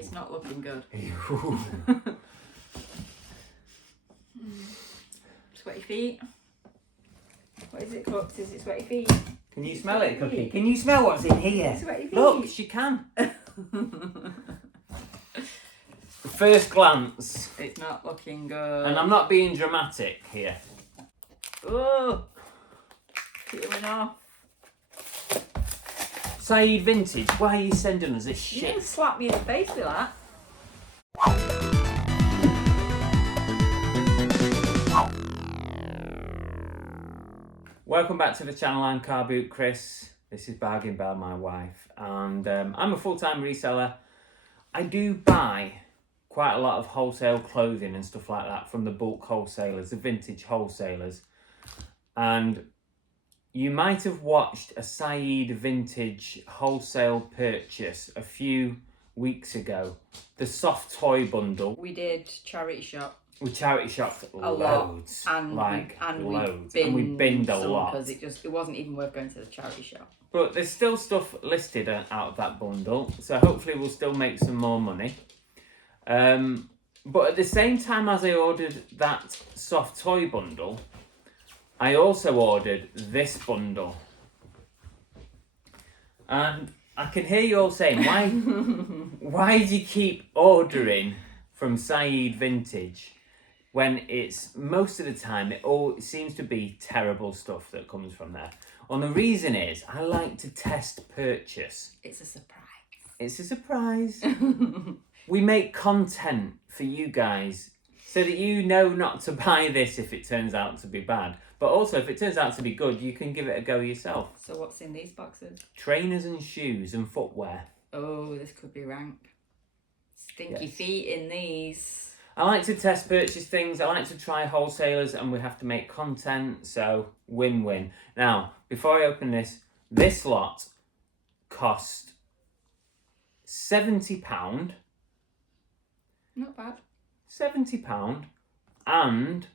It's not looking good. Sweaty feet. What is it, Cooks? Is it sweaty feet? Can you smell it, Cookie? Can you smell what's in here? Sweaty feet. Look, she can. First glance. It's not looking good. And I'm not being dramatic here. Oh, peeling off. Syed Vintage, why are you sending us this You shit? didn't slap me in the face with that. Welcome back to the channel. I'm Car Boot Chris. This is Bargain by my wife, and I'm a full-time reseller. I do buy quite a lot of wholesale clothing and stuff like that from the bulk wholesalers, the vintage wholesalers. And you might have watched a Syed Vintage wholesale purchase a few weeks ago, the soft toy bundle. We did charity shop. We charity shopped A loads, lot. And loads, we and we binned a some lot. because it wasn't even worth going to the charity shop. But there's still stuff listed out of that bundle, so hopefully we'll still make some more money. But at the same time as I ordered that soft toy bundle, I also ordered this bundle. And I can hear you all saying, why do you keep ordering from Syed Vintage when it's most of the time it seems to be terrible stuff that comes from there? Well, the reason is I like to test purchase. It's a surprise. It's a surprise. We make content for you guys so that you know not to buy this if it turns out to be bad. But also, if it turns out to be good, you can give it a go yourself. So what's in these boxes? Trainers and shoes and footwear. Oh, this could be rank. Stinky Yes. feet in these. I like to test purchase things. I like to try wholesalers, and we have to make content, so win-win. Now, before I open this lot cost £70. Not bad. £70, and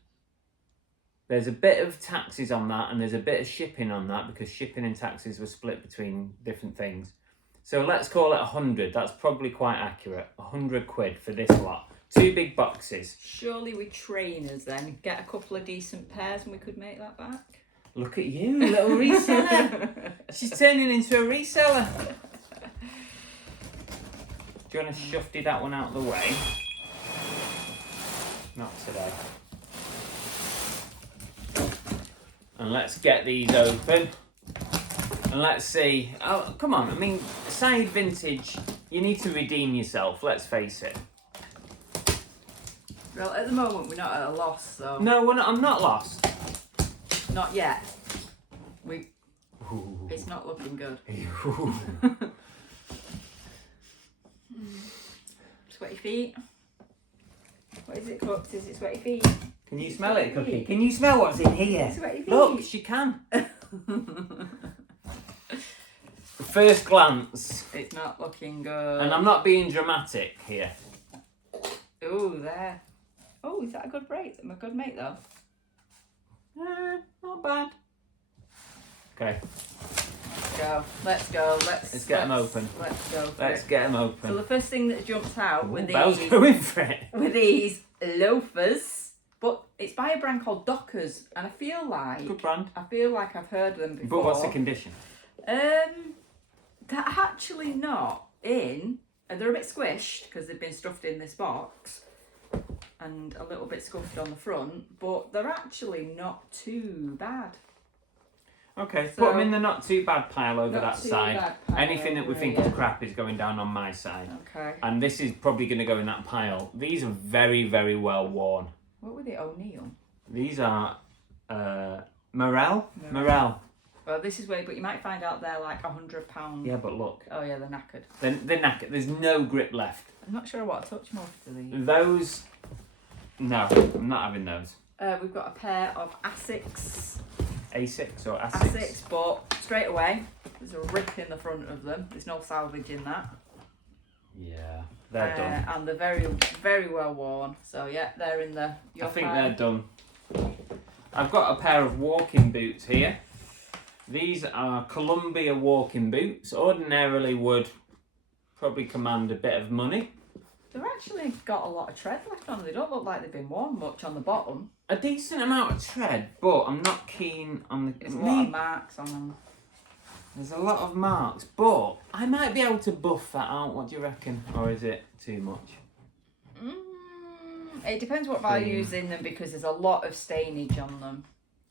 there's a bit of taxes on that, and there's a bit of shipping on that because shipping and taxes were split between different things. So let's call it 100. That's probably quite accurate. 100 quid for this lot. 2 big boxes. Surely we trainers then get a couple of decent pairs and we could make that back. Look at you, little reseller. She's turning into a reseller. Do you want to shufty that one out of the way? Not today. And let's get these open. And let's see. Oh, come on. I mean, Syed Vintage, you need to redeem yourself, let's face it. Well, at the moment we're not at a loss, so. No, I'm not lost. Not yet. Ooh. It's not looking good. Sweaty feet. What is it, Cooks? Is it sweaty feet? Can you smell it, Cookie? Can you smell what's in here? Sweaty feet. Look, she can. First glance. It's not looking good. And I'm not being dramatic here. Oh, there. Oh, is that a good break? A good mate though. Not bad. Okay, Let's go. Let's get them open. Let's go. Let's get them open. So the first thing that jumps out with Belle's these going for it. with these loafers, but it's by a brand called Dockers, and I feel like I've heard them before. But what's the condition? They're actually not in, and they're a bit squished because they've been stuffed in this box, and a little bit scuffed on the front. But they're actually not too bad. Okay, So, put them in the not too bad pile over not that too side. bad pile Anything that we over think here. is crap is going down on my side. Okay. And this is probably going to go in that pile. These are very, very well worn. What were they? O'Neill. These are Morel. Well, this is where, but you might find out they're like £100. Yeah, but look. Oh yeah, they're knackered. They're knackered. There's no grip left. I'm not sure what touch most of these. Those, no, I'm not having those. We've got a pair of Asics. A6 or Asics? Asics, but straight away, there's a rip in the front of them. There's no salvage in that. Yeah, they're done. And they're very, very well worn. So yeah, they're in the. I think they're done. I've got a pair of walking boots here. These are Columbia walking boots. Ordinarily would probably command a bit of money. They've actually got a lot of tread left on them. They don't look like they've been worn much on the bottom. A decent amount of tread, but I'm not keen on the... There's a lot of marks on them. There's a lot of marks, but I might be able to buff that out. What do you reckon? Or is it too much? It depends what value's in them because there's a lot of stainage on them.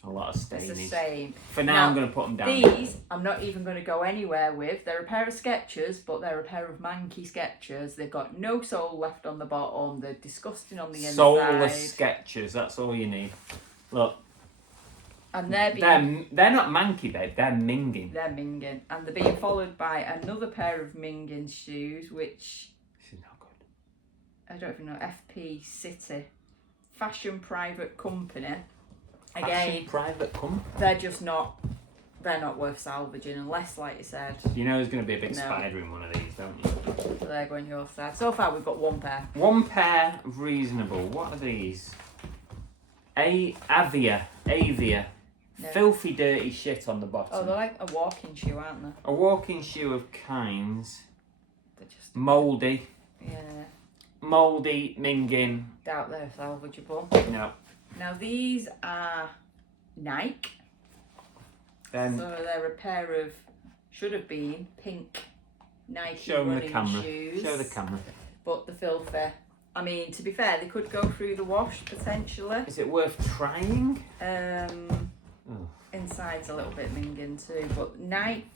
A lot of stainage. It's the same. For now, I'm going to put them down. These, I'm not even going to go anywhere with. They're a pair of Skechers, but they're a pair of manky Skechers. They've got no sole left on the bottom. They're disgusting on the inside. Soulless Skechers, that's all you need. Look. And they're not manky, babe. They're minging. They're minging. And they're being followed by another pair of minging shoes, which... This is not good. I don't even know. FP City. Fashion private company. Again, private company. They're just not... They're not worth salvaging unless, like you said... You know there's going to be a big spider in one of these, don't you? So they're going your side. So far we've got one pair. One pair, reasonable. What are these? Avia. No. Filthy, dirty shit on the bottom. Oh, they're like a walking shoe, aren't they? A walking shoe of kinds. They're just... Mouldy. Yeah. Mouldy, minging. Doubt they're salvageable. No. Now these are Nike. Then so they're a pair of, should have been, pink Nike show them running the camera. shoes. Show the camera. But they're filthy. I mean, to be fair, they could go through the wash potentially. Is it worth trying? Inside's a little bit minging too, but Nike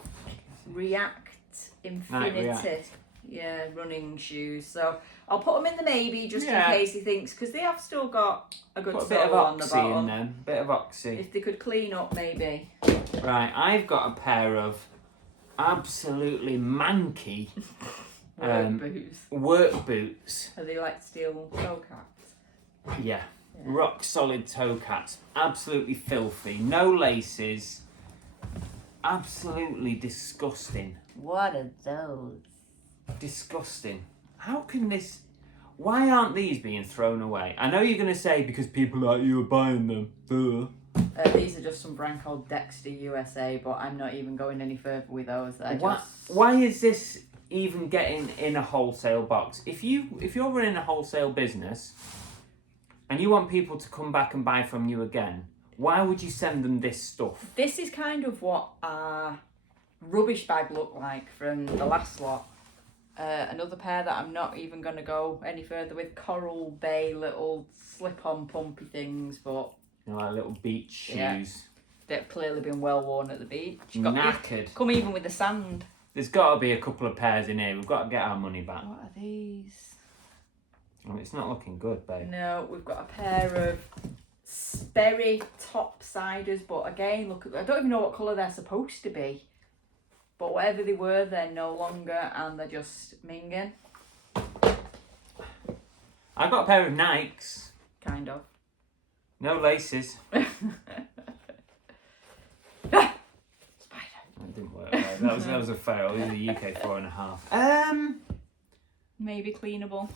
React Infinity, React. Yeah, running shoes. So I'll put them in the maybe just in case he thinks, because they have still got a good put a bit of sole on the oxy bottom. in them. Bit of oxy. If they could clean up, maybe. Right, I've got a pair of absolutely manky work boots. Are they like steel toe caps? Yeah. Rock solid toe caps, absolutely filthy, no laces, absolutely disgusting. What are those? Disgusting. How can this... Why aren't these being thrown away? I know you're going to say because people like you are buying them. These are just some brand called Dexter USA, but I'm not even going any further with those. Why is this even getting in a wholesale box? If you're running a wholesale business... and you want people to come back and buy from you again, why would you send them this stuff? This is kind of what our rubbish bag looked like from the last lot. Another pair that I'm not even going to go any further with, Coral Bay little slip-on pumpy things, but... You know, like little beach shoes. Yeah, they've clearly been well worn at the beach. Knackered. Come even with the sand. There's got to be a couple of pairs in here. We've got to get our money back. What are these? Well, it's not looking good, babe. No, we've got a pair of Sperry topsiders, but again, look, I don't even know what colour they're supposed to be. But whatever they were, they're no longer, and they're just minging. I've got a pair of Nikes. Kind of. No laces. Spider. That didn't work. Right? That was a fail. These are UK 4.5. Maybe cleanable.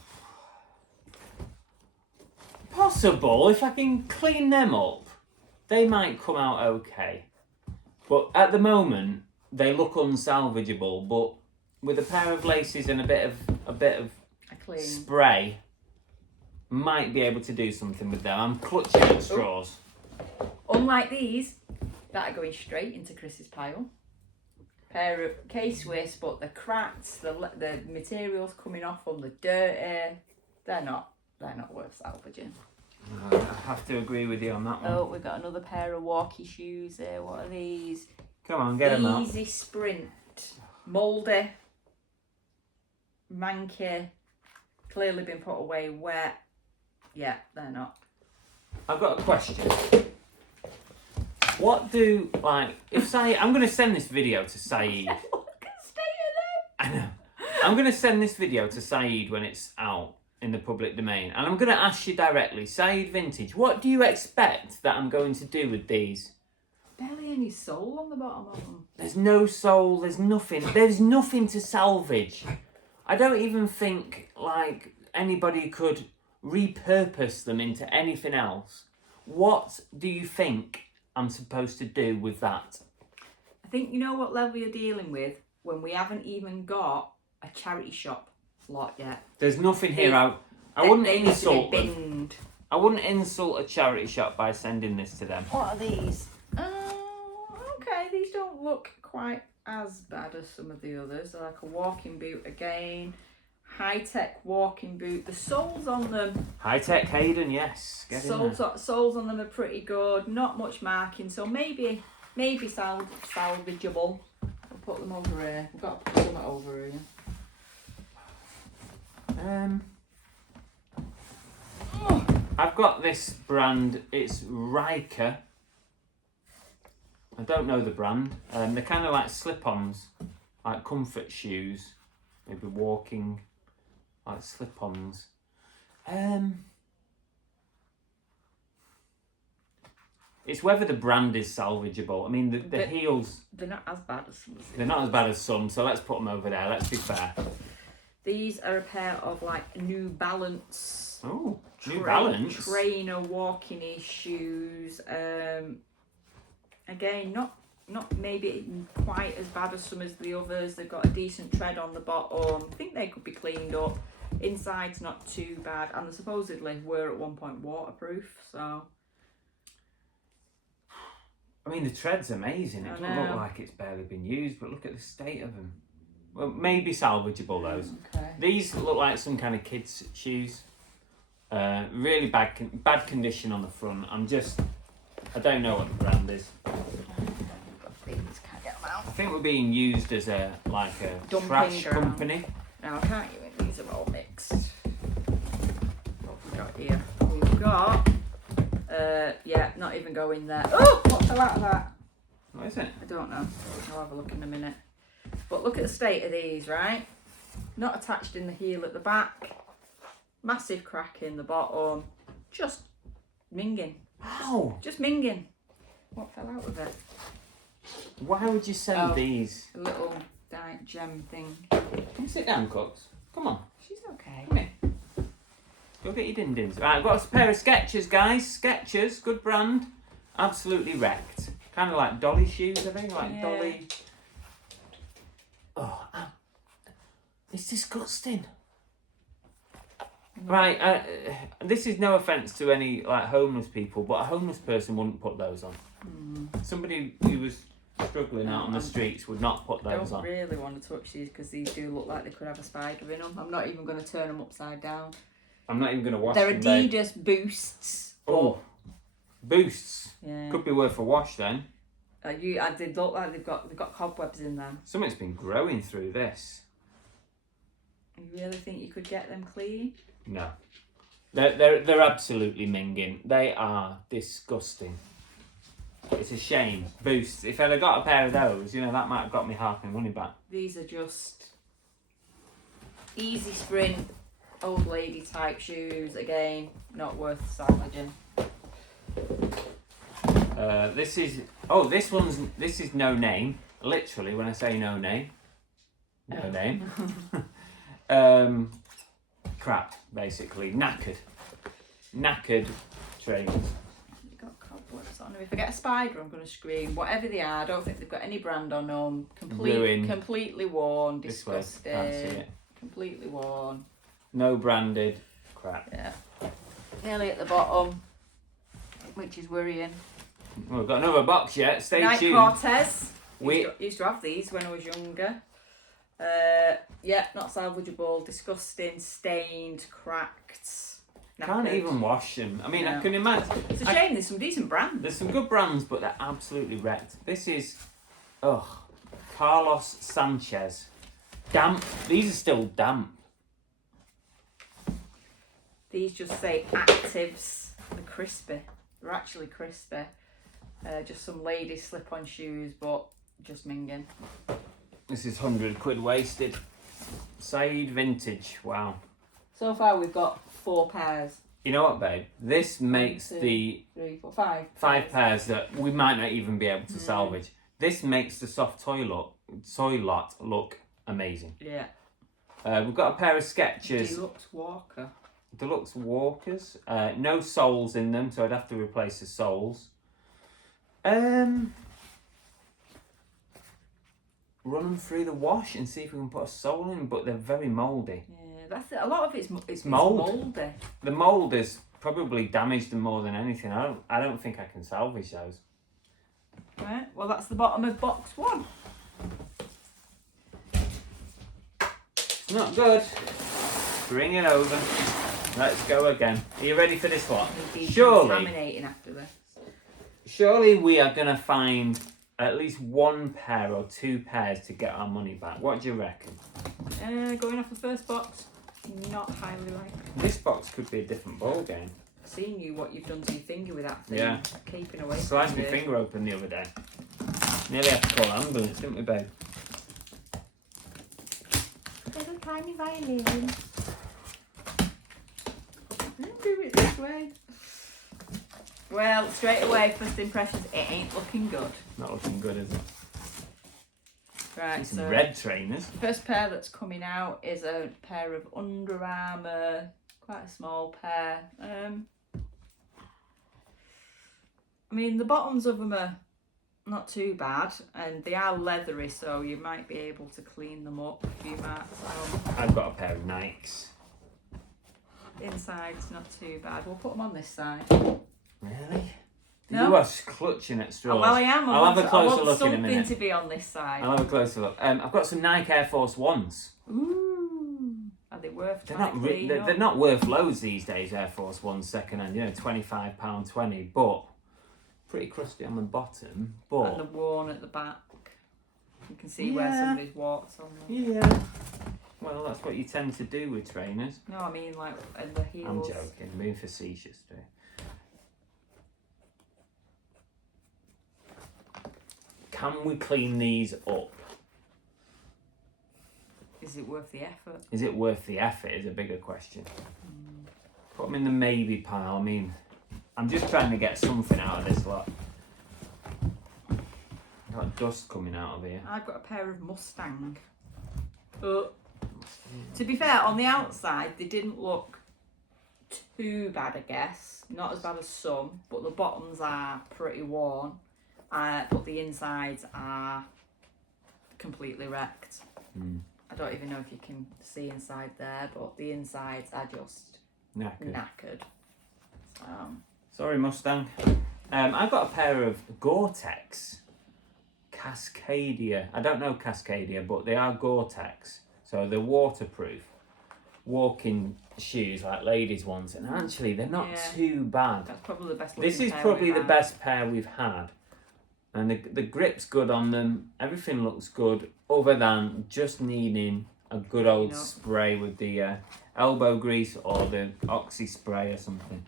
Possible. If I can clean them up, they might come out okay. But at the moment, they look unsalvageable. But with a pair of laces and a bit of spray, might be able to do something with them. I'm clutching at straws. Unlike these, that are going straight into Chris's pile. Pair of K-Swiss, but the cracks, the materials coming off them, the dirty, they're not worth salvaging. I have to agree with you on that one. Oh, we've got another pair of walkie shoes here. What are these? Come on, get them out. Easy Sprint. Mouldy. Manky. Clearly been put away wet. Yeah, they're not. I've got a question. What do, if Syed... I'm going to send this video to Syed. I know. I'm going to send this video to Syed when it's out in the public domain. And I'm going to ask you directly, Syed Vintage, what do you expect that I'm going to do with these? Barely any sole on the bottom of them. There's no sole, there's nothing. There's nothing to salvage. I don't even think, anybody could repurpose them into anything else. What do you think I'm supposed to do with that? I think you know what level you're dealing with when we haven't even got a charity shop lot yet. There's nothing here. I They wouldn't need to be insult them. binned. I wouldn't insult a charity shop by sending this to them. What are these? Okay, these don't look quite as bad as some of the others. They're like a walking boot again. High-tech walking boot. The soles on them. High-tech Hayden, yes. Get in there. Soles on them are pretty good. Not much marking, so maybe salvageable. I'll put them over here. We've got to put them over here. I've got this brand. It's Riker. I don't know the brand. They're kind of like slip-ons, like comfort shoes, maybe walking, like slip-ons. It's whether the brand is salvageable. I mean, the heels. They're not as bad as some. They're not as bad as some, so let's put them over there. Let's be fair. These are a pair of like New Balance. Oh, New Balance. Trainer walking shoes. Again, not maybe quite as bad as some of the others. They've got a decent tread on the bottom. I think they could be cleaned up. Inside's not too bad, and they supposedly were at one point waterproof. So, I mean, the tread's amazing. It doesn't look like it's barely been used, but look at the state of them. Well, maybe salvageable those. Okay. These look like some kind of kids' shoes. Really bad condition on the front. I don't know what the brand is. Can't get them out. I think we're being used as a Dumping trash ground. company. Now I can't even. These are all mixed. What have we got here? We've got. Not even going there. Oh, what fell out of that? What is it? I don't know. I'll have a look in a minute. But look at the state of these, right? Not attached in the heel at the back. Massive crack in the bottom. Just minging. Wow. Just minging. What fell out of it? Why would you send Oh. these? A little gem thing. Come sit down, Cooks. Come on. She's okay. Come here. Go get your din-dins. Right, I've got a pair of Skechers, guys. Skechers, good brand. Absolutely wrecked. Kind of like dolly shoes, I think. Like dolly. Oh, it's disgusting. Right, this is no offence to any like homeless people, but a homeless person wouldn't put those on. Somebody who was struggling out on the streets would not put I those don't on. really want to touch these because these do look like they could have a spider in them. I'm not even going to turn them upside down. I'm not even going to wash They're them. Babe. Adidas Boosts. Oh, Boosts. Yeah. Could be worth a wash then. I did look like they've got cobwebs in them. Something's been growing through this. You really think you could get them clean? No. They're absolutely minging. They are disgusting. It's a shame. Boosts. If I'd have got a pair of those, that might have got me half my money back. These are just easy sprint, old lady type shoes. Again, not worth salvaging. This is no name. Literally, when I say no name, no name. Crap, basically. Knackered trainers. They've got cobwebs on them. If I get a spider, I'm going to scream. Whatever they are, I don't think they've got any brand on them. Ruined. Completely worn. This way, Disgusting. can't see it. Completely worn. No branded. Crap. Yeah. Nearly at the bottom, which is worrying. Well, we've got another box yet. Stay Night tuned. Cortez. We Used to have these when I was younger. Not salvageable, disgusting, stained, cracked. can't knackered. even wash them. I mean, I No. can imagine. It's a shame. There's some decent brands. There's some good brands, but they're absolutely wrecked. This is, Carlos Sanchez. Damp. These are still damp. These just say actives. They're crispy. They're actually crispy. Just some ladies slip-on shoes, but just minging. This is 100 quid wasted. Syed vintage. Wow. So far we've got 4 pairs. You know what, babe? This makes 1, 2, the 3, 4, 5. 5 pairs that we might not even be able to salvage. This makes the soft toilet look amazing. Yeah. We've got a pair of Skechers. Deluxe Walker. Deluxe Walkers. No soles in them, so I'd have to replace the soles. run them through the wash and see if we can put a sole in, but they're very mouldy. Yeah, that's it. A lot of it's mould. mouldy. The mould has probably damaged them more than anything. I don't think I can salvage those. Right, well that's the bottom of box 1. It's not good. Bring it over. Let's go again. Are you ready for this one? Contaminating after this. Surely we are going to find at least 1 pair or 2 pairs to get our money back. What do you reckon? Going off the first box, not highly likely. This box could be a different ball game. Seeing you what you've done to your finger with that thing. Yeah. Keeping away. Sliced my finger open the other day. Nearly had to call an ambulance, didn't we, babe? Little tiny violin. Do it this way. Well, straight away, first impressions, it ain't looking good. Not looking good, is it? Right, Some so red trainers. first pair that's coming out is a pair of Under Armour, quite a small pair. I mean, the bottoms of them are not too bad, and they are leathery, so you might be able to clean them up a few marks out. I've got a pair of Nikes. The inside's not too bad. We'll put them on this side. Really? No. You are clutching at straws. Oh, well, I am. I'll have a closer look in a something minute. to be on this side. I'll have a closer look. I've got some Nike Air Force Ones. Ooh. Are they worth They're trying not, to clean up? they're not worth loads these days, Air Force Ones second hand, you know, £25, 20, but pretty crusty on the bottom, but... And they're worn at the back. You can see where somebody's walked on them. Yeah. Well, that's what you tend to do with trainers. No, I mean like in the heels. I'm joking, I'm being facetious too. Can we clean these up? Is it worth the effort? Is it worth the effort is a bigger question. Put them in the maybe pile. I mean, I'm just trying to get something out of this lot. Got dust coming out of here. I've got a pair of Mustang. To be fair, on the outside they didn't look too bad, I guess. Not as bad as some, but the bottoms are pretty worn. But the insides are completely wrecked. I don't even know if you can see inside there, but the insides are just knackered. Sorry, Mustang. I've got a pair of Gore-Tex Cascadia. I don't know Cascadia, but they are Gore-Tex. So they're waterproof. Walking shoes, like ladies' ones. And actually, they're not too bad. That's probably the best. This is probably the best pair we've had. And the grip's good on them. Everything looks good, other than just needing a good old spray with the elbow grease or the oxy spray or something.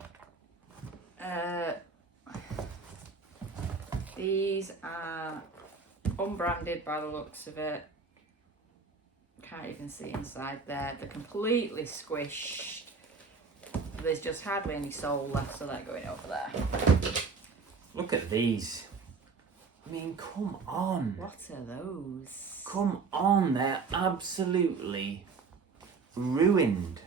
These are unbranded by the looks of it. Can't even see inside there. They're completely squished. There's just hardly any sole left, so they're going over there. Look at these. I mean, come on. What are those? Come on, they're absolutely ruined.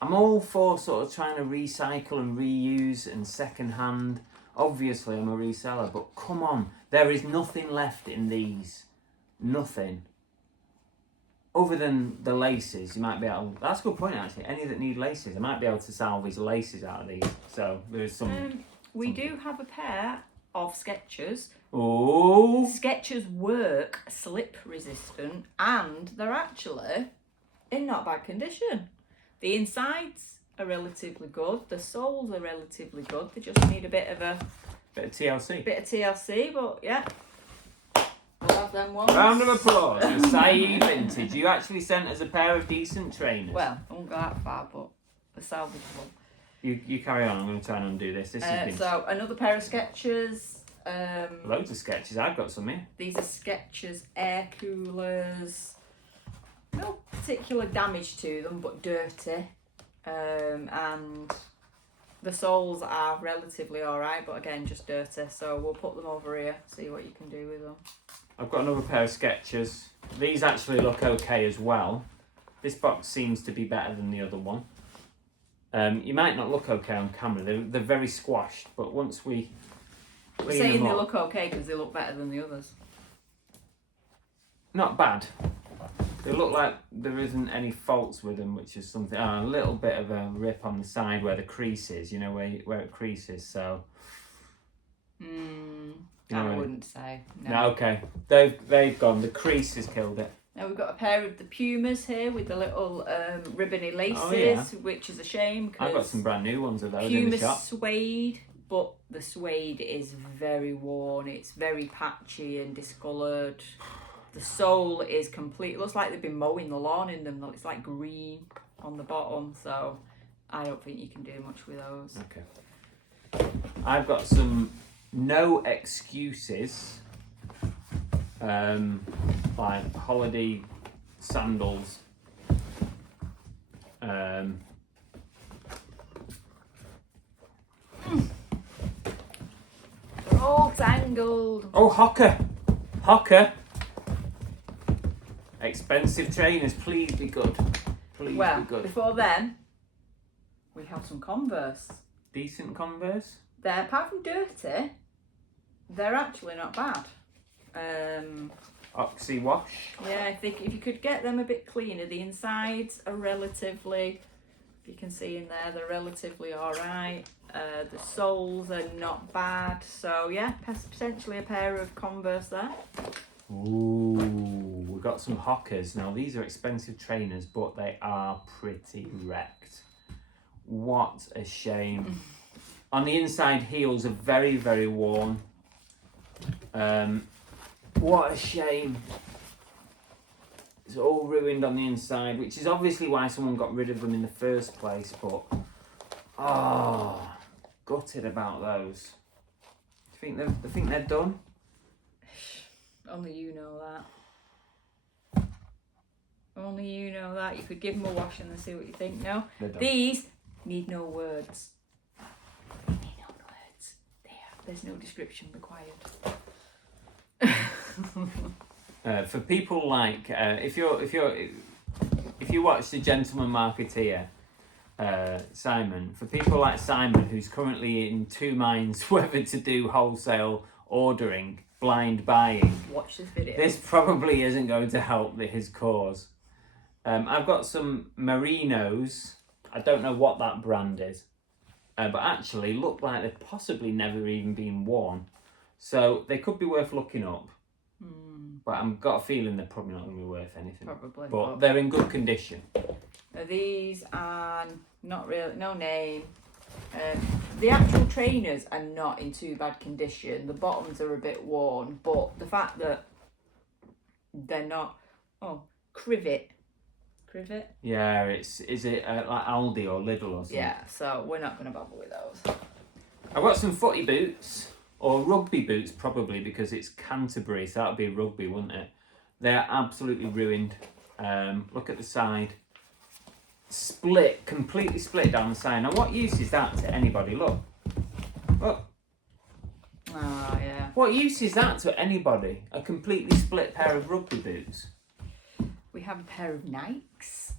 I'm all for sort of trying to recycle and reuse and second hand. Obviously, I'm a reseller, but come on. There is nothing left in these. Nothing. Other than the laces, you might be able... That's a good point, actually. Any that need laces, I might be able to salvage laces out of these. So, there's some... We do have a pair of Skechers. Oh! Skechers work slip resistant, and they're actually in not bad condition. The insides are relatively good. The soles are relatively good. They just need a bit of TLC. Bit of TLC, but yeah. We'll have them ones. Round of applause for Syed Vintage. You actually sent us a pair of decent trainers. Well, I won't go that far, but they're salvageable. You carry on. I'm going to try and undo this. This has been... So another pair of Skechers. Loads of Skechers. I've got some here. These are Skechers air coolers. No particular damage to them, but dirty. And the soles are relatively alright, but again, just dirty. So we'll put them over here, see what you can do with them. I've got another pair of Skechers. These actually look okay as well. This box seems to be better than the other one. You might not look okay on camera. They're very squashed, but once we clean saying them they up, look okay because they look better than the others. not bad. They look like there isn't any faults with them, which is something. A little bit of a rip on the side where the crease is, you know, where it creases. So. I wouldn't say. No, okay. They've gone. The crease has killed it. Now we've got a pair of the Pumas here with the little ribbony laces, which is a shame. I've got some brand new ones of those in Puma the shop. suede, but the suede is very worn. It's very patchy and discoloured. The sole is complete. It looks like they've been mowing the lawn in them. It's like green on the bottom, so I don't think you can do much with those. Okay. I've got some no excuses, like holiday sandals. They're all tangled. Oh, Hocker. Expensive trainers, please be good. Please be good. Before then, we have some Converse. Decent Converse. They're, apart from dirty, they're actually not bad. Oxy wash. Yeah, if you could get them a bit cleaner, the insides are relatively, if you can see in there, they're relatively alright. The soles are not bad. So yeah, potentially a pair of Converse there. Ooh, we've got some Hockers. Now these are expensive trainers, but they are pretty wrecked. What a shame. On the inside, heels are very, very worn. What a shame. It's all ruined on the inside, which is obviously why someone got rid of them in the first place, but gutted about those. Do you think they're done? Only you know that. Only you know that. You could give them a wash and then see what you think. No, these need no words. They need no words. There's no description required. For people like if you watch The Gentleman Marketeer, Simon. For people like Simon, who's currently in two minds whether to do wholesale ordering, blind buying, watch this video. This probably isn't going to help his cause. I've got some Merinos. I don't know what that brand is, but actually look like they've possibly never even been worn. So they could be worth looking up. But I've got a feeling they're probably not going to be worth anything. Probably. But they're in good condition. Now these are not really, no name. The actual trainers are not in too bad condition. The bottoms are a bit worn, but the fact that they're not, Crivet. Yeah, is it like Aldi or Lidl or something? Yeah, so we're not going to bother with those. I've got some footy boots, or rugby boots probably, because it's Canterbury, so that would be rugby, wouldn't it? They're absolutely ruined. Look at the side. Completely split down the side. Now what use is that to anybody? Look. Oh yeah. What use is that to anybody? A completely split pair of rugby boots. We have a pair of Nikes.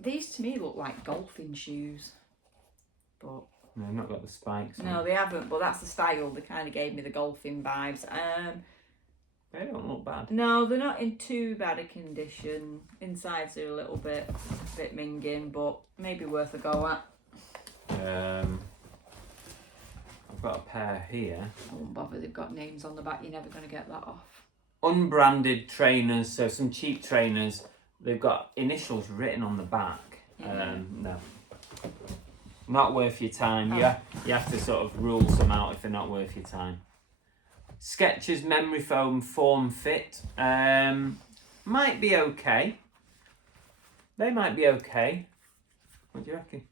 These to me look like golfing shoes, but no, they've not got the spikes on. No, they haven't, but that's the style. They kind of gave me the golfing vibes. They don't look bad. No, they're not in too bad a condition. Insides are a little bit minging, but maybe worth a go at. I've got a pair here. I won't bother, they've got names on the back, you're never going to get that off. Unbranded trainers, so some cheap trainers. They've got initials written on the back. No. Not worth your time. You have to sort of rule some out if they're not worth your time. Skechers Memory Foam Form Fit. Might be okay. They might be okay. What do you reckon?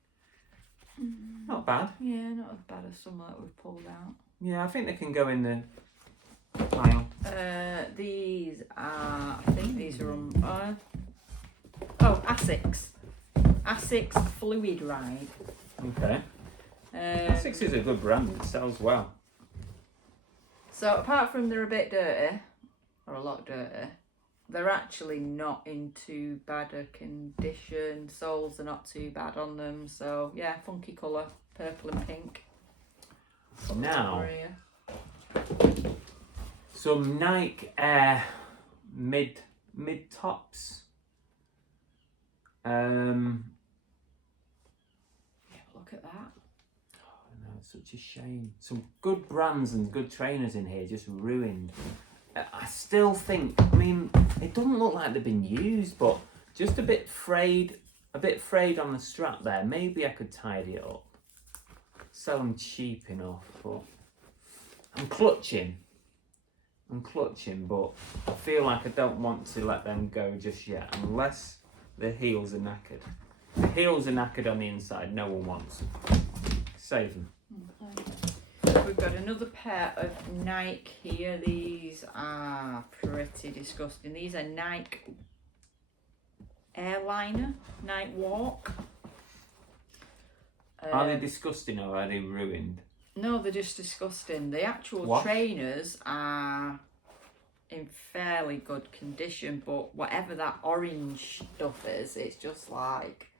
Not bad. Yeah, not as bad as some that we've pulled out. Yeah, I think they can go in the pile. These are, I think these are on, Asics. Asics Fluid Ride. Okay. Asics is a good brand. It sells well. So apart from they're a bit dirty, or a lot dirty, they're actually not in too bad a condition. Soles are not too bad on them. So yeah, funky colour, purple and pink. Now, some Nike Air mid tops. Look at that. Oh, no, it's such a shame. Some good brands and good trainers in here just ruined. I still think, I mean, it doesn't look like they've been used, but just a bit frayed on the strap there. Maybe I could tidy it up. Sell them cheap enough, but I'm clutching, but I feel like I don't want to let them go just yet, unless the heels are knackered. The heels are knackered on the inside, no one wants them. Save them. We've got another pair of Nike here. These are pretty disgusting. These are Nike Airliner, Night Walk. Are they disgusting or are they ruined? No, they're just disgusting. The actual trainers are in fairly good condition, but whatever that orange stuff is, it's just like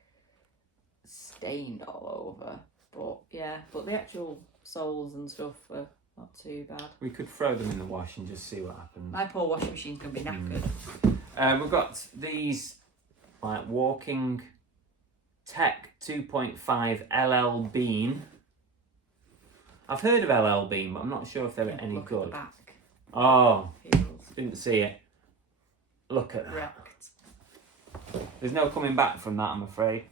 stained all over. But yeah, but the actual soles and stuff are not too bad. We could throw them in the wash and just see what happens. My poor washing machine's gonna be knackered. We've got these like Walking Tech 2.5 LL Bean. I've heard of LL Bean, but I'm not sure if they're any Look good. at the back. Oh, Heels. didn't see it. Look at that. Wrecked. There's no coming back from that, I'm afraid.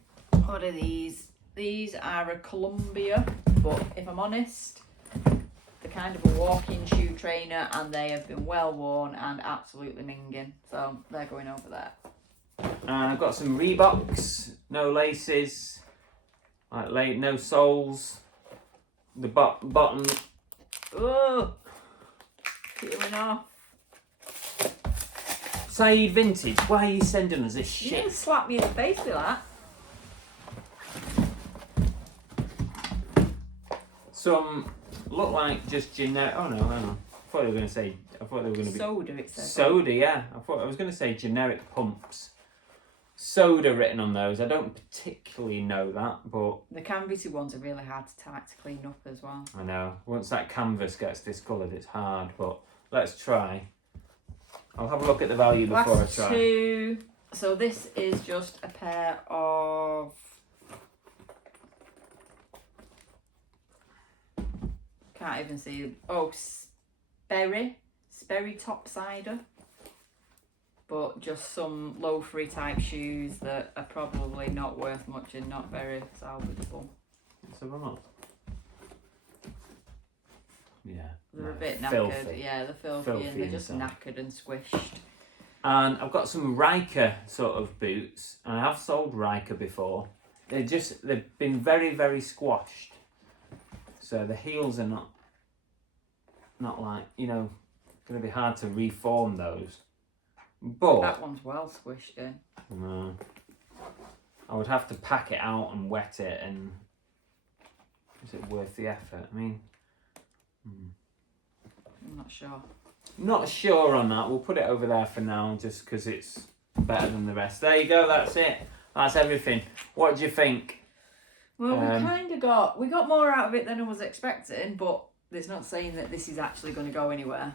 What are these? These are a Columbia, but if I'm honest, they're kind of a walking shoe trainer, and they have been well worn and absolutely minging, so they're going over there. And I've got some Reeboks, no laces, like no soles. The bottom. Oh, peeling off. Syed Vintage, why are you sending us this You shit? didn't slap me in the face with that. Some look like just generic. Oh no, hang on. I thought they were going to say. I thought they were going to be Soda, it says. soda. Yeah, I was going to say generic pumps. Soda written on those. I don't particularly know that, but The canvasy ones are really hard to clean up as well. I know once that canvas gets discoloured, it's hard. But let's try. I'll have a look at the value before Last I try. two. So this is just a pair of. Can't even see. Oh, Sperry topsider. But just some loafery type shoes that are probably not worth much and not very salvageable. Let's have a look. Yeah, They're a no, bit knackered. filthy. Yeah, they're filthy and Filthy they're just inside. knackered and squished. And I've got some Riker sort of boots, and I have sold Riker before. They've been very, very squashed. So the heels are not like, going to be hard to reform those. But That one's well squished in. I would have to pack it out and wet it, and is it worth the effort? I mean, I'm not sure. not sure on that. We'll put it over there for now, just because it's better than the rest. There you go. That's it. That's everything. What do you think? Well, we got more out of it than I was expecting, but it's not saying that this is actually going to go anywhere.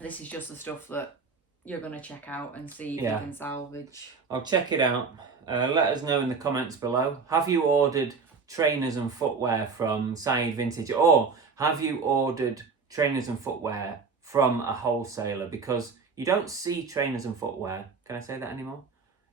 This is just the stuff that you're going to check out and see if you can salvage. I'll check it out. Let us know in the comments below. Have you ordered trainers and footwear from Syed Vintage, or have you ordered trainers and footwear from a wholesaler? Because you don't see trainers and footwear. Can I say that anymore?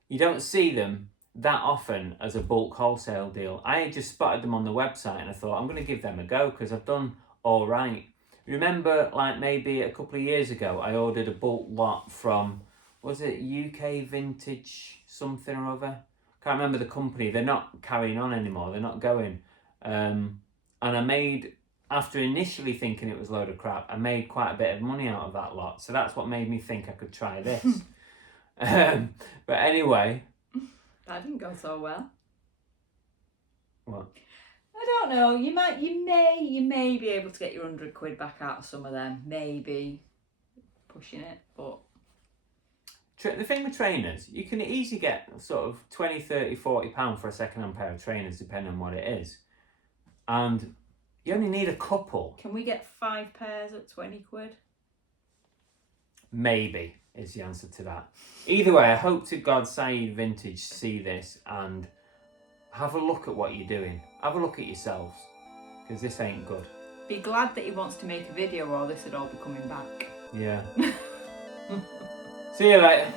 You don't see them that often as a bulk wholesale deal. I just spotted them on the website and I thought I'm going to give them a go because I've done all right. Remember, like maybe a couple of years ago, I ordered a bulk lot from, was it UK Vintage something or other? Can't remember the company. They're not carrying on anymore. They're not going. And I made, after initially thinking it was a load of crap, I made quite a bit of money out of that lot. So that's what made me think I could try this. But anyway. That didn't go so well. What? I don't know. You may be able to get your £100 back out of some of them. Maybe pushing it, but The thing with trainers, you can easily get sort of 20, 30, £40 for a second-hand pair of trainers, depending on what it is. And you only need a couple. Can we get 5 pairs at £20? Maybe. is the answer to that. Either way, I hope to God Syed Vintage see this and have a look at what you're doing. Have a look at yourselves, because this ain't good. Be glad that he wants to make a video or this would all be coming back. Yeah. See you later.